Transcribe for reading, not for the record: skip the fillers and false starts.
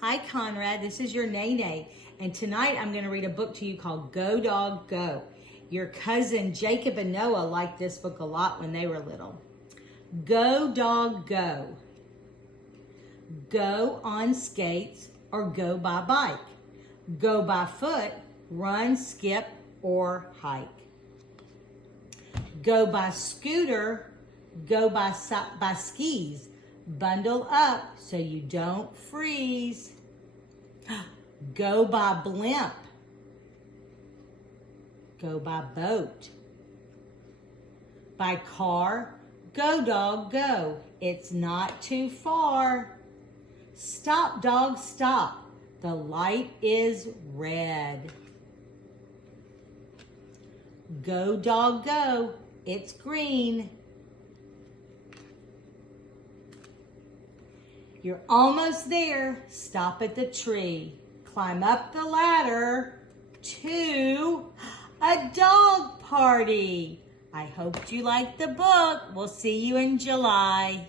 Hi Conrad, this is your Nene, and tonight I'm going to read a book to you called Go Dog Go. Your cousin Jacob and Noah liked this book a lot when they were little. Go Dog Go. Go on skates or go by bike. Go by foot, run, skip, or hike. Go by scooter, go by skis. Bundle up so you don't freeze. Go by blimp. Go by boat. By car, go dog go. It's not too far. Stop dog stop. The light is red. Go dog go. It's green. You're almost there. Stop at the tree. Climb up the ladder to a dog party. I hope you liked the book. We'll see you in July.